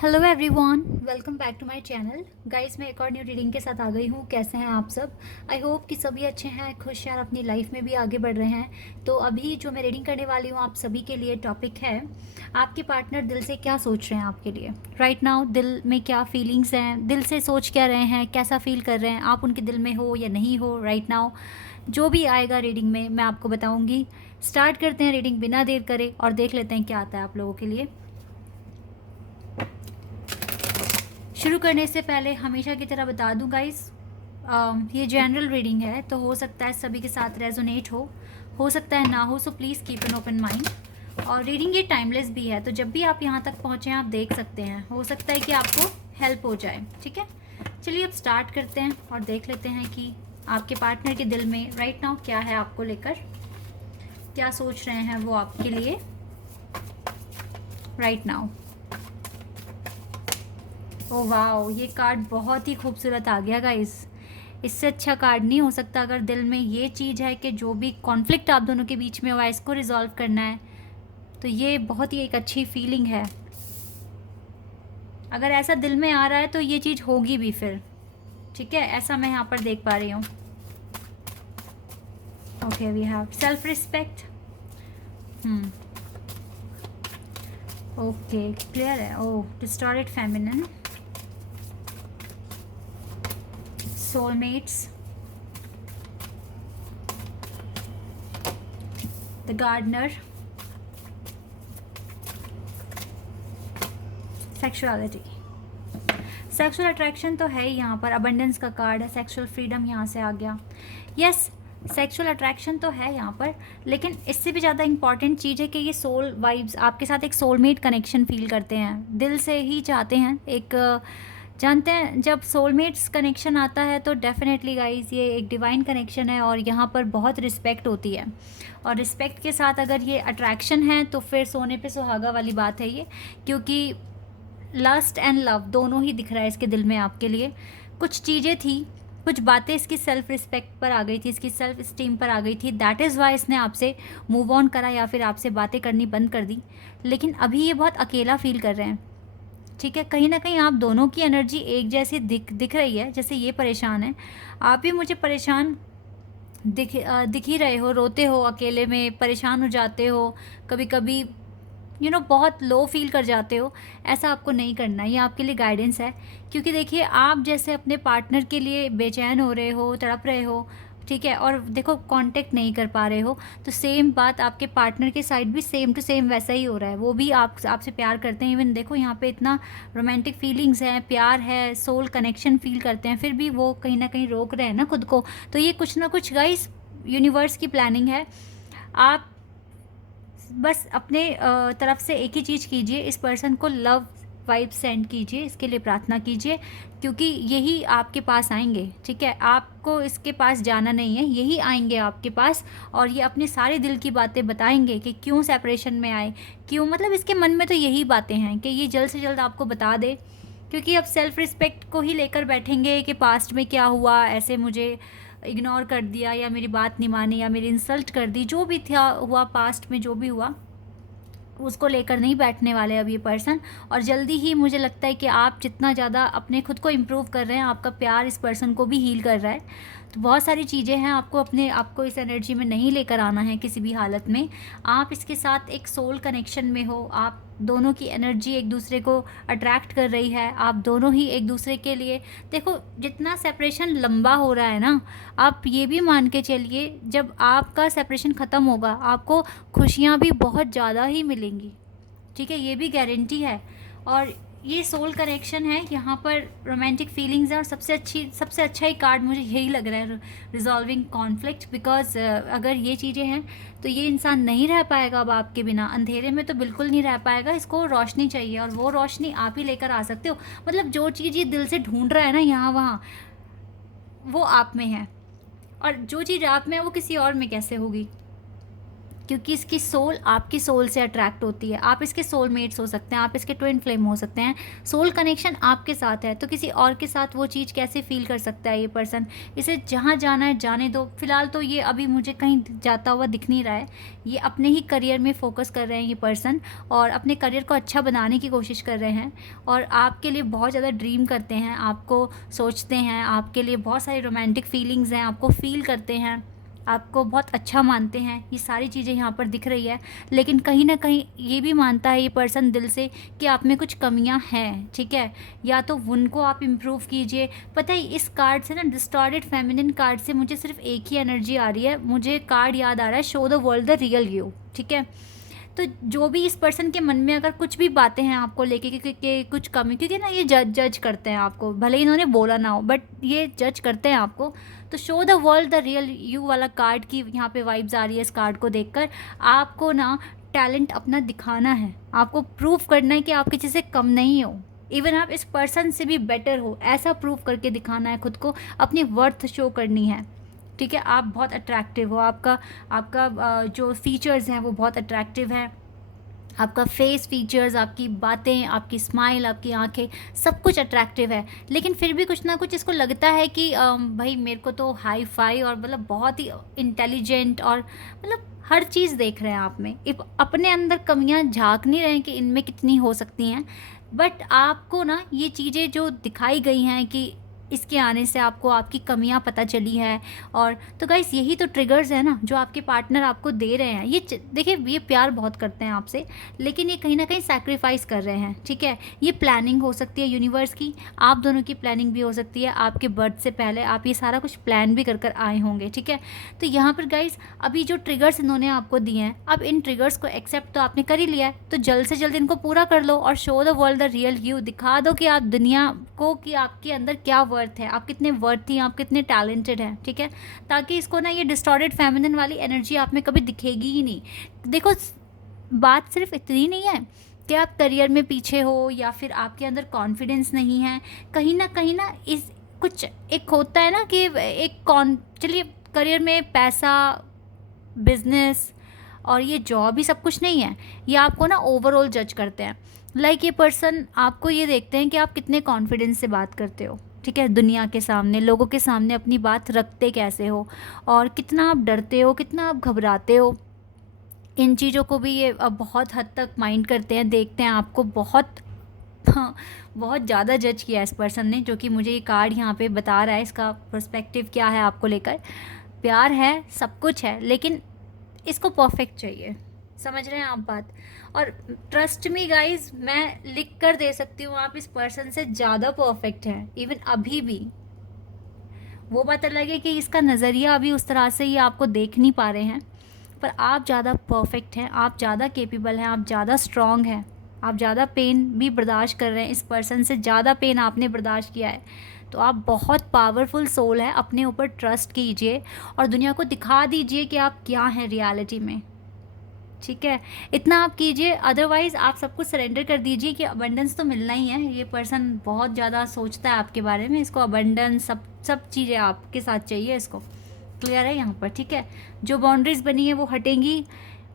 Hello everyone, welcome back to my channel. Guys, मैं एक और न्यू रीडिंग के साथ आ गई हूँ। कैसे हैं आप सब? आई होप कि सभी अच्छे हैं, खुश हैं और अपनी लाइफ में भी आगे बढ़ रहे हैं। तो अभी जो मैं रीडिंग करने वाली हूँ आप सभी के लिए टॉपिक है, आपके पार्टनर दिल से क्या सोच रहे हैं आपके लिए राइट नाउ। दिल में क्या फीलिंग्स हैं, दिल से सोच क्या रहे हैं, कैसा फील कर रहे हैं, आप उनके दिल में हो या नहीं हो राइट नाउ। जो भी आएगा रीडिंग में मैं आपको बताऊँगी। स्टार्ट करते हैं रीडिंग बिना देर करे और देख लेते हैं क्या आता है आप लोगों के लिए। शुरू करने से पहले हमेशा की तरह बता दूं गाइस, ये जनरल रीडिंग है तो हो सकता है सभी के साथ रेजोनेट हो सकता है ना हो, so please keep an open mind. और रीडिंग ये टाइमलेस भी है, तो जब भी आप यहाँ तक पहुँचे आप देख सकते हैं, हो सकता है कि आपको हेल्प हो जाए। ठीक है, चलिए अब स्टार्ट करते हैं और देख लेते हैं कि आपके पार्टनर के दिल में राइट नाउ क्या है, आपको लेकर क्या सोच रहे हैं वो आपके लिए राइट नाउ। ओ वाओ, ये कार्ड बहुत ही खूबसूरत आ गया गाइस। इससे अच्छा कार्ड नहीं हो सकता। अगर दिल में ये चीज़ है कि जो भी कॉन्फ्लिक्ट आप दोनों के बीच में हुआ है इसको रिजॉल्व करना है, तो ये बहुत ही एक अच्छी फीलिंग है। अगर ऐसा दिल में आ रहा है तो ये चीज़ होगी भी फिर। ठीक है, ऐसा मैं यहाँ पर देख पा रही हूँ। Okay, we have self respect. Okay, clear है। Oh, distorted feminine, soulmates, the gardener, sexuality। Sexual attraction तो है ही यहाँ पर, अबंडेंस का कार्ड है, सेक्सुअल फ्रीडम यहाँ से आ गया। यस, सेक्सुअल अट्रैक्शन तो है यहाँ पर, लेकिन इससे भी ज़्यादा इंपॉर्टेंट चीज़ है कि ये सोल वाइब्स आपके साथ एक सोलमेट कनेक्शन फील करते हैं, दिल से ही चाहते हैं एक। जानते हैं जब सोलमेट्स कनेक्शन आता है तो डेफिनेटली गाइस ये एक डिवाइन कनेक्शन है और यहाँ पर बहुत रिस्पेक्ट होती है। और रिस्पेक्ट के साथ अगर ये अट्रैक्शन है तो फिर सोने पे सुहागा वाली बात है ये, क्योंकि लस्ट एंड लव दोनों ही दिख रहा है इसके दिल में आपके लिए। कुछ चीज़ें थी, कुछ बातें इसकी सेल्फ रिस्पेक्ट पर आ गई थी, इसकी सेल्फ स्टीम पर आ गई थी, दैट इज़ वाई इसने आपसे मूव ऑन करा या फिर आपसे बातें करनी बंद कर दी। लेकिन अभी ये बहुत अकेला फील कर रहे हैं। ठीक है, कहीं ना कहीं आप दोनों की एनर्जी एक जैसी दिख रही है। जैसे ये परेशान है, आप भी मुझे परेशान दिख ही रहे हो, रोते हो अकेले में, परेशान हो जाते हो कभी कभी, बहुत लो फील कर जाते हो। ऐसा आपको नहीं करना, ये आपके लिए गाइडेंस है। क्योंकि देखिए, आप जैसे अपने पार्टनर के लिए बेचैन हो रहे हो, तड़प रहे हो, ठीक है, और देखो कांटेक्ट नहीं कर पा रहे हो, तो सेम बात आपके पार्टनर के साइड भी सेम टू सेम वैसा ही हो रहा है। वो भी आपसे प्यार करते हैं। इवन देखो यहाँ पे इतना रोमांटिक फीलिंग्स हैं, प्यार है, सोल कनेक्शन फील करते हैं, फिर भी वो कहीं ना कहीं रोक रहे हैं ना खुद को। तो ये कुछ ना कुछ गाइस यूनिवर्स की प्लानिंग है। आप बस अपने तरफ से एक ही चीज़ कीजिए, इस पर्सन को लव वाइब सेंड कीजिए, इसके लिए प्रार्थना कीजिए, क्योंकि यही आपके पास आएंगे। ठीक है, आपको इसके पास जाना नहीं है, यही आएंगे आपके पास और ये अपने सारे दिल की बातें बताएंगे कि क्यों सेपरेशन में आए, क्यों, मतलब इसके मन में तो यही बातें हैं कि ये जल्द से जल्द आपको बता दे। क्योंकि अब सेल्फ रिस्पेक्ट को ही लेकर बैठेंगे कि पास्ट में क्या हुआ, ऐसे मुझे इग्नोर कर दिया या मेरी बात नहीं मानी या मेरी इंसल्ट कर दी, जो भी था हुआ पास्ट में, जो भी हुआ उसको लेकर नहीं बैठने वाले अब ये पर्सन। और जल्दी ही मुझे लगता है कि आप जितना ज़्यादा अपने खुद को इम्प्रूव कर रहे हैं, आपका प्यार इस पर्सन को भी हील कर रहा है। तो बहुत सारी चीज़ें हैं, आपको इस एनर्जी में नहीं लेकर आना है किसी भी हालत में। आप इसके साथ एक सोल कनेक्शन में हो, आप दोनों की एनर्जी एक दूसरे को अट्रैक्ट कर रही है, आप दोनों ही एक दूसरे के लिए, देखो जितना सेपरेशन लंबा हो रहा है ना, आप ये भी मान के चलिए जब आपका सेपरेशन ख़त्म होगा आपको खुशियाँ भी बहुत ज़्यादा ही मिलेंगी। ठीक है, ये भी गारंटी है। और ये सोल कनेक्शन है, यहाँ पर रोमांटिक फीलिंग्स है और सबसे अच्छा ही कार्ड मुझे यही लग रहा है, रिजॉल्विंग कॉन्फ्लिक्ट। बिकॉज अगर ये चीज़ें हैं तो ये इंसान नहीं रह पाएगा अब आपके बिना, अंधेरे में तो बिल्कुल नहीं रह पाएगा, इसको रोशनी चाहिए और वो रोशनी आप ही लेकर आ सकते हो। मतलब जो चीज़ ये दिल से ढूंढ रहा है ना यहाँ वहाँ, वो आप में है, और जो चीज़ आप में है वो किसी और में कैसे होगी। क्योंकि इसकी सोल आपकी सोल से अट्रैक्ट होती है। आप इसके सोलमेट्स हो सकते हैं, आप इसके ट्विन फ्लेम हो सकते हैं। सोल कनेक्शन आपके साथ है तो किसी और के साथ वो चीज़ कैसे फील कर सकता है ये पर्सन। इसे जहाँ जाना है जाने दो। फिलहाल तो ये अभी मुझे कहीं जाता हुआ दिख नहीं रहा है। ये अपने ही करियर में फोकस कर रहे हैं ये पर्सन, और अपने करियर को अच्छा बनाने की कोशिश कर रहे हैं, और आपके लिए बहुत ज़्यादा ड्रीम करते हैं, आपको सोचते हैं, आपके लिए बहुत सारी रोमांटिक फीलिंग्स हैं, आपको फील करते हैं, आपको बहुत अच्छा मानते हैं। ये सारी चीज़ें यहाँ पर दिख रही है। लेकिन कहीं ना कहीं ये भी मानता है ये पर्सन दिल से कि आप में कुछ कमियां हैं, ठीक है, या तो उनको आप इम्प्रूव कीजिए। पता है इस कार्ड से ना, डिस्टॉर्टेड फेमिनिन कार्ड से मुझे सिर्फ एक ही एनर्जी आ रही है। मुझे कार्ड याद आ रहा है, show the world the real you, ठीक है। तो जो भी इस पर्सन के मन में अगर कुछ भी बातें हैं आपको लेके कि कुछ कमी, क्योंकि ना ये जज करते हैं आपको, भले ही इन्होंने बोला ना हो बट ये जज करते हैं आपको। तो show the world the real you वाला कार्ड की यहाँ पे वाइब्स आ रही है इस कार्ड को देखकर। आपको ना टैलेंट अपना दिखाना है, आपको प्रूव करना है कि आप किसी से कम नहीं हो, इवन आप इस पर्सन से भी बेटर हो, ऐसा प्रूव करके दिखाना है खुद को, अपनी वर्थ शो करनी है, ठीक है। आप बहुत अट्रैक्टिव हो, आपका जो फीचर्स हैं वो बहुत अट्रैक्टिव है। आपका फेस फीचर्स, आपकी बातें, आपकी स्माइल, आपकी आंखें, सब कुछ अट्रैक्टिव है। लेकिन फिर भी कुछ ना कुछ इसको लगता है कि भाई मेरे को तो हाई फाई और मतलब बहुत ही इंटेलिजेंट और मतलब हर चीज़ देख रहे हैं आप में। अपने अंदर कमियां झांक नहीं रहे हैं कि इनमें कितनी हो सकती हैं, बट आपको ना ये चीज़ें जो दिखाई गई हैं कि इसके आने से आपको आपकी कमियां पता चली है। और तो गाइस यही तो ट्रिगर्स है ना जो आपके पार्टनर आपको दे रहे हैं। ये देखिए ये प्यार बहुत करते हैं आपसे, लेकिन ये कहीं ना कहीं सैक्रिफाइस कर रहे हैं, ठीक है। ये प्लानिंग हो सकती है यूनिवर्स की, आप दोनों की प्लानिंग भी हो सकती है। आपके बर्थ से पहले आप ये सारा कुछ प्लान भी कर कर आए होंगे, ठीक है। तो यहाँ पर गाइस अभी जो ट्रिगर्स इन्होंने आपको दिए हैं, अब इन ट्रिगर्स को एक्सेप्ट तो आपने कर ही लिया है, तो जल्द से जल्द इनको पूरा कर लो और show the world the real you, दिखा दो कि आप दुनिया को कि आपके अंदर क्या वर्थ है, आप कितने वर्थी हैं, आप कितने टैलेंटेड हैं, ठीक है। ताकि इसको ना ये डिस्टॉर्टेड फेमिनिन वाली एनर्जी आप में कभी दिखेगी ही नहीं। देखो बात सिर्फ इतनी नहीं है कि आप करियर में पीछे हो या फिर आपके अंदर कॉन्फिडेंस नहीं है। कहीं ना इस कुछ एक होता है ना कि एक चलिए करियर में पैसा, बिजनेस और ये जॉब ही सब कुछ नहीं है। ये आपको ना ओवरऑल जज करते हैं। लाइक ये पर्सन आपको ये देखते हैं कि आप कितने कॉन्फिडेंस से बात करते हो, ठीक है, दुनिया के सामने, लोगों के सामने अपनी बात रखते कैसे हो, और कितना आप डरते हो, कितना आप घबराते हो। इन चीज़ों को भी ये अब बहुत हद तक माइंड करते हैं, देखते हैं आपको। बहुत बहुत ज़्यादा जज किया इस पर्सन ने, जो कि मुझे ये कार्ड यहाँ पे बता रहा है इसका पर्सपेक्टिव क्या है आपको लेकर। प्यार है, सब कुछ है, लेकिन इसको परफेक्ट चाहिए। समझ रहे हैं आप बात। और ट्रस्ट मी गाइज, मैं लिख कर दे सकती हूँ आप इस पर्सन से ज़्यादा परफेक्ट हैं इवन अभी भी। वो बात अलग है कि इसका नज़रिया अभी उस तरह से ही आपको देख नहीं पा रहे हैं, पर आप ज़्यादा परफेक्ट हैं, आप ज़्यादा केपेबल हैं, आप ज़्यादा स्ट्रॉन्ग हैं, आप ज़्यादा पेन भी बर्दाश्त कर रहे हैं। इस पर्सन से ज़्यादा पेन आपने बर्दाश्त किया है, तो आप बहुत पावरफुल सोल है। अपने ऊपर ट्रस्ट कीजिए और दुनिया को दिखा दीजिए कि आप क्या हैं रियलिटी में, ठीक है। इतना आप कीजिए, अदरवाइज़ आप सब कुछ सरेंडर कर दीजिए कि अबंडेंस तो मिलना ही है। ये पर्सन बहुत ज़्यादा सोचता है आपके बारे में, इसको अबंडेंस सब चीज़ें आपके साथ चाहिए। इसको क्लियर है यहाँ पर, ठीक है। जो बाउंड्रीज़ बनी है वो हटेंगी,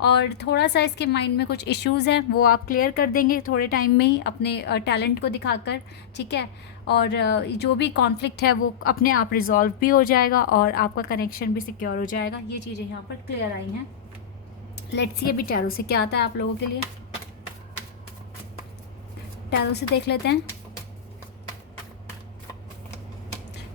और थोड़ा सा इसके माइंड में कुछ इश्यूज़ हैं वो आप क्लियर कर देंगे थोड़े टाइम में ही अपने टैलेंट को दिखाकर, ठीक है। और जो भी कॉन्फ्लिक्ट है वो अपने आप रिजॉल्व भी हो जाएगा और आपका कनेक्शन भी सिक्योर हो जाएगा। ये चीज़ें यहाँ पर क्लियर आई हैं। लेट्स सी अभी टैरो से क्या आता है आप लोगों के लिए। टैरो से देख लेते हैं।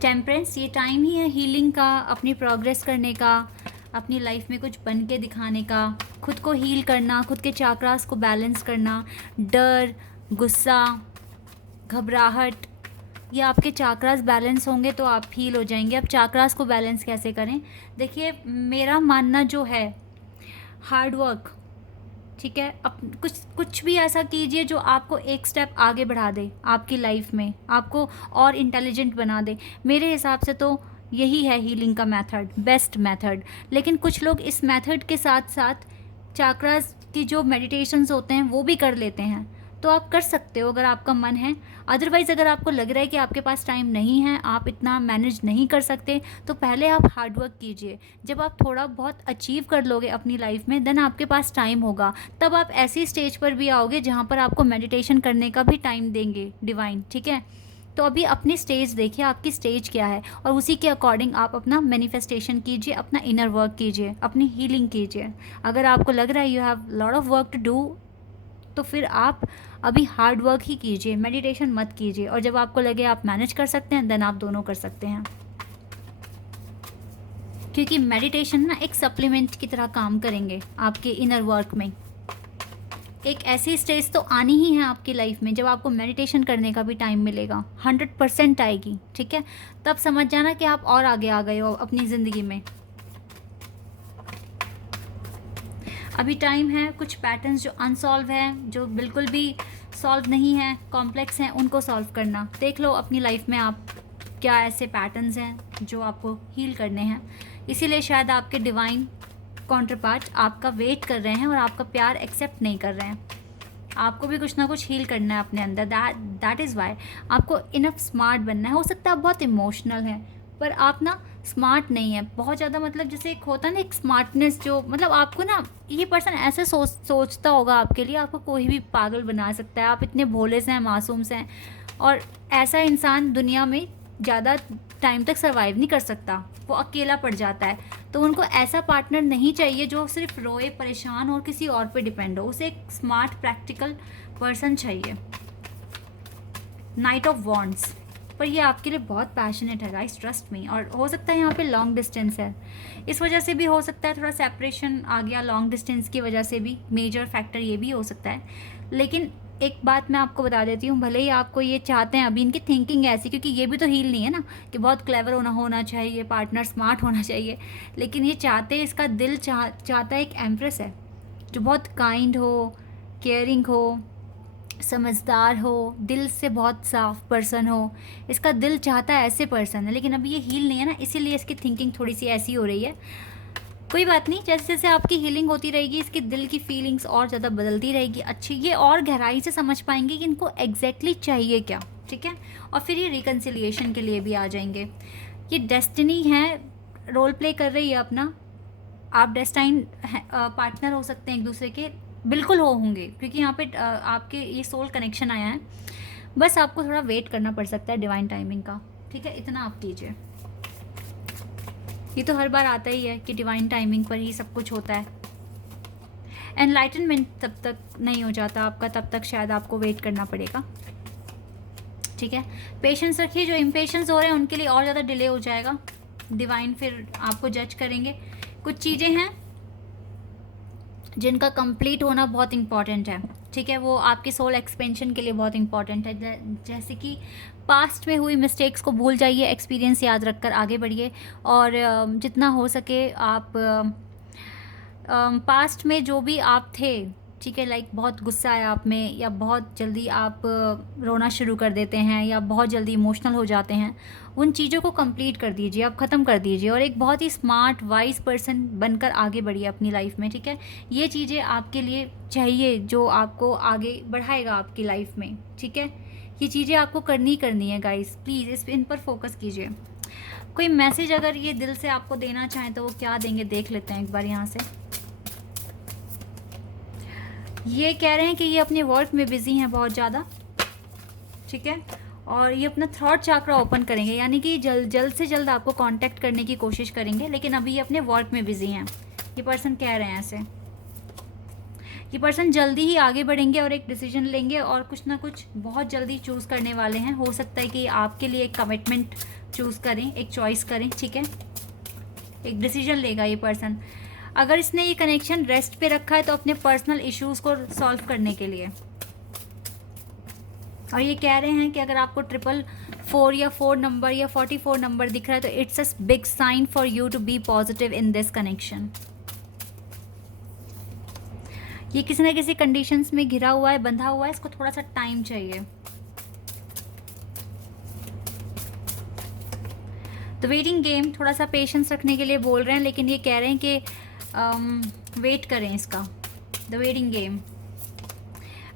टेम्परेंस, ये टाइम ही है हीलिंग का, अपनी प्रोग्रेस करने का, अपनी लाइफ में कुछ बन के दिखाने का, खुद को हील करना, खुद के चाक्रास को बैलेंस करना। डर, गुस्सा, घबराहट, ये आपके चाक्रास बैलेंस होंगे तो आप हील हो जाएंगे। अब चाक्रास को बैलेंस कैसे करें? देखिए मेरा मानना जो है, हार्ड वर्क, ठीक है। अब कुछ भी ऐसा कीजिए जो आपको एक स्टेप आगे बढ़ा दे आपकी लाइफ में, आपको और इंटेलिजेंट बना दे। मेरे हिसाब से तो यही है हीलिंग का मेथड, बेस्ट मेथड। लेकिन कुछ लोग इस मेथड के साथ साथ चाक्रास की जो मेडिटेशंस होते हैं वो भी कर लेते हैं, तो आप कर सकते हो अगर आपका मन है। अदरवाइज़ अगर आपको लग रहा है कि आपके पास टाइम नहीं है, आप इतना मैनेज नहीं कर सकते, तो पहले आप हार्ड वर्क कीजिए। जब आप थोड़ा बहुत अचीव कर लोगे अपनी लाइफ में, देन आपके पास टाइम होगा। तब आप ऐसी स्टेज पर भी आओगे जहाँ पर आपको मेडिटेशन करने का भी टाइम देंगे डिवाइन, ठीक है। तो अभी अपनी स्टेज देखिए, आपकी स्टेज क्या है, और उसी के अकॉर्डिंग आप अपना मैनिफेस्टेशन कीजिए, अपना इनर वर्क कीजिए, अपनी हीलिंग कीजिए। अगर आपको लग रहा है you have lot of work to do, तो फिर आप अभी हार्ड वर्क ही कीजिए, मेडिटेशन मत कीजिए। और जब आपको लगे आप मैनेज कर सकते हैं, देन आप दोनों कर सकते हैं। क्योंकि मेडिटेशन ना एक सप्लीमेंट की तरह काम करेंगे आपके इनर वर्क में। एक ऐसी स्टेज तो आनी ही है आपकी लाइफ में जब आपको मेडिटेशन करने का भी टाइम मिलेगा, 100% आएगी, ठीक है। तब समझ जाना कि आप और आगे आ गए हो अपनी ज़िंदगी में। अभी टाइम है कुछ पैटर्न्स जो अनसॉल्व हैं, जो बिल्कुल भी सॉल्व नहीं है, कॉम्प्लेक्स हैं, उनको सॉल्व करना। देख लो अपनी लाइफ में आप क्या ऐसे पैटर्न्स हैं जो आपको हील करने हैं। इसीलिए शायद आपके डिवाइन कॉन्ट्रपार्ट आपका वेट कर रहे हैं और आपका प्यार एक्सेप्ट नहीं कर रहे हैं। आपको भी कुछ ना कुछ हील करना है अपने अंदर। दैट इज़ वाई आपको इनफ स्मार्ट बनना है। हो सकता है आप बहुत इमोशनल हैं, पर आप ना स्मार्ट नहीं है बहुत ज़्यादा। मतलब जैसे एक होता है ना एक स्मार्टनेस, जो मतलब आपको ना ये पर्सन ऐसे सोचता होगा आपके लिए, आपको कोई भी पागल बना सकता है। आप इतने भोले से हैं, मासूम से हैं, और ऐसा इंसान दुनिया में ज़्यादा टाइम तक सर्वाइव नहीं कर सकता, वो अकेला पड़ जाता है। तो उनको ऐसा पार्टनर नहीं चाहिए जो सिर्फ रोए, परेशान और किसी और पे डिपेंड हो। उसे एक स्मार्ट प्रैक्टिकल पर्सन चाहिए। नाइट ऑफ वॉन्ड्स, पर ये आपके लिए बहुत पैशनेट है गाइस, ट्रस्ट मी। और हो सकता है यहाँ पे लॉन्ग डिस्टेंस है, इस वजह से भी हो सकता है थोड़ा सेपरेशन आ गया। लॉन्ग डिस्टेंस की वजह से भी मेजर फैक्टर ये भी हो सकता है। लेकिन एक बात मैं आपको बता देती हूँ, भले ही आपको ये चाहते हैं, अभी इनकी थिंकिंग ऐसी, क्योंकि ये भी तो हील नहीं है ना कि बहुत क्लेवर होना चाहिए, पार्टनर स्मार्ट होना चाहिए। लेकिन ये चाहते हैं, इसका दिल चाहता है एक एम्प्रेस है जो बहुत काइंड हो, केयरिंग हो, समझदार हो, दिल से बहुत साफ पर्सन हो। इसका दिल चाहता है ऐसे पर्सन है, लेकिन अभी ये हील नहीं है ना, इसीलिए इसकी थिंकिंग थोड़ी सी ऐसी हो रही है। कोई बात नहीं, जैसे जैसे आपकी हीलिंग होती रहेगी, इसके दिल की फीलिंग्स और ज़्यादा बदलती रहेगी, अच्छी, ये और गहराई से समझ पाएंगे कि इनको एग्जैक्टली चाहिए क्या, ठीक है। और फिर ये रिकन्सिलिएशन के लिए भी आ जाएंगे। ये डेस्टिनी है, रोल प्ले कर रही है अपना। आप डेस्टाइन पार्टनर हो सकते हैं एक दूसरे के, बिल्कुल होंगे, क्योंकि यहाँ पे आपके ये सोल कनेक्शन आया है। बस आपको थोड़ा वेट करना पड़ सकता है डिवाइन टाइमिंग का, ठीक है। इतना आप कीजिए। ये तो हर बार आता ही है कि डिवाइन टाइमिंग पर ही सब कुछ होता है। एनलाइटनमेंट तब तक नहीं हो जाता आपका, तब तक शायद आपको वेट करना पड़ेगा, ठीक है। पेशेंस रखिए। जो इम्पेशेंस हो रहे हैं उनके लिए और ज़्यादा डिले हो जाएगा। डिवाइन फिर आपको जज करेंगे। कुछ चीज़ें हैं जिनका कंप्लीट होना बहुत इंपॉर्टेंट है, ठीक है। वो आपकी सोल एक्सपेंशन के लिए बहुत इंपॉर्टेंट है। जैसे कि पास्ट में हुई मिस्टेक्स को भूल जाइए, एक्सपीरियंस याद रखकर आगे बढ़िए। और जितना हो सके आप पास्ट में जो भी आप थे, ठीक है, लाइक बहुत गुस्सा है आप में, या बहुत जल्दी आप रोना शुरू कर देते हैं, या बहुत जल्दी इमोशनल हो जाते हैं, उन चीज़ों को कंप्लीट कर दीजिए, आप ख़त्म कर दीजिए, और एक बहुत ही स्मार्ट वाइज पर्सन बनकर आगे बढ़िए अपनी लाइफ में, ठीक है। ये चीज़ें आपके लिए चाहिए जो आपको आगे बढ़ाएगा आपकी लाइफ में, ठीक है। ये चीज़ें आपको करनी है गाइस, प्लीज़ इन पर फोकस कीजिए। कोई मैसेज अगर ये दिल से आपको देना चाहें तो वो क्या देंगे, देख लेते हैं एक बार यहाँ से। ये कह रहे हैं कि ये अपने वर्क में बिजी हैं बहुत ज़्यादा, ठीक है, और ये अपना थ्रॉट चाक्रा ओपन करेंगे, यानी कि जल्द से जल्द आपको कांटेक्ट करने की कोशिश करेंगे, लेकिन अभी ये अपने वर्क में बिजी हैं। ये पर्सन कह रहे हैं ऐसे। ये पर्सन जल्दी ही आगे बढ़ेंगे और एक डिसीजन लेंगे, और कुछ ना कुछ बहुत जल्दी चूज़ करने वाले हैं। हो सकता है कि आपके लिए एक कमिटमेंट चूज़ करें, एक चॉइस करें, ठीक है। एक डिसीजन लेगा ये पर्सन। अगर इसने ये कनेक्शन रेस्ट पे रखा है तो अपने पर्सनल इश्यूज़ को सॉल्व करने के लिए। और ये कह रहे हैं कि अगर आपको 444 या 4 नंबर या 44 नंबर दिख रहा है तो it's a big sign for you to be positive in this connection. ये किसी न किसी कंडीशंस में घिरा हुआ है, बंधा हुआ है, इसको थोड़ा सा टाइम चाहिए। द वेटिंग गेम, थोड़ा सा पेशेंस रखने के लिए बोल रहे हैं, लेकिन ये कह रहे हैं कि वेट करें इसका, the waiting game.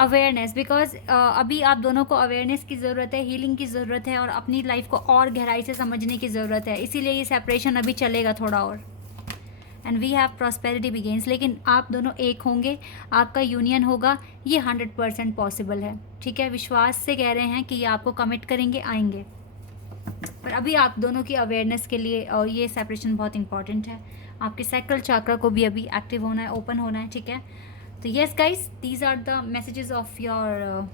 Awareness, because अभी आप दोनों को अवेयरनेस की ज़रूरत है, हीलिंग की ज़रूरत है और अपनी लाइफ को और गहराई से समझने की ज़रूरत है, इसीलिए ये सेपरेशन अभी चलेगा थोड़ा और। And we have prosperity begins, लेकिन आप दोनों एक होंगे, आपका यूनियन होगा, ये 100% पॉसिबल है, ठीक है। विश्वास से कह रहे हैं कि ये आपको कमिट करेंगे, आएंगे, पर अभी आप दोनों की अवेयरनेस के लिए और ये सेपरेशन बहुत इंपॉर्टेंट है। आपके सैक्रल चाक्रा को भी अभी एक्टिव होना है, ओपन होना है, ठीक है। तो yes guys, these are the messages of your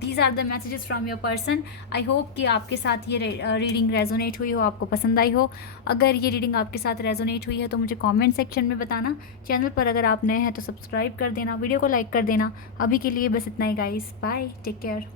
these are the messages from your person. I hope कि आपके साथ ये रीडिंग रेजोनेट हुई हो, आपको पसंद आई हो। अगर ये रीडिंग आपके साथ रेजोनेट हुई है तो मुझे कमेंट सेक्शन में बताना। चैनल पर अगर आप नए हैं तो सब्सक्राइब कर देना, वीडियो को लाइक कर देना। अभी के लिए बस इतना ही गाइस, बाय, टेक केयर।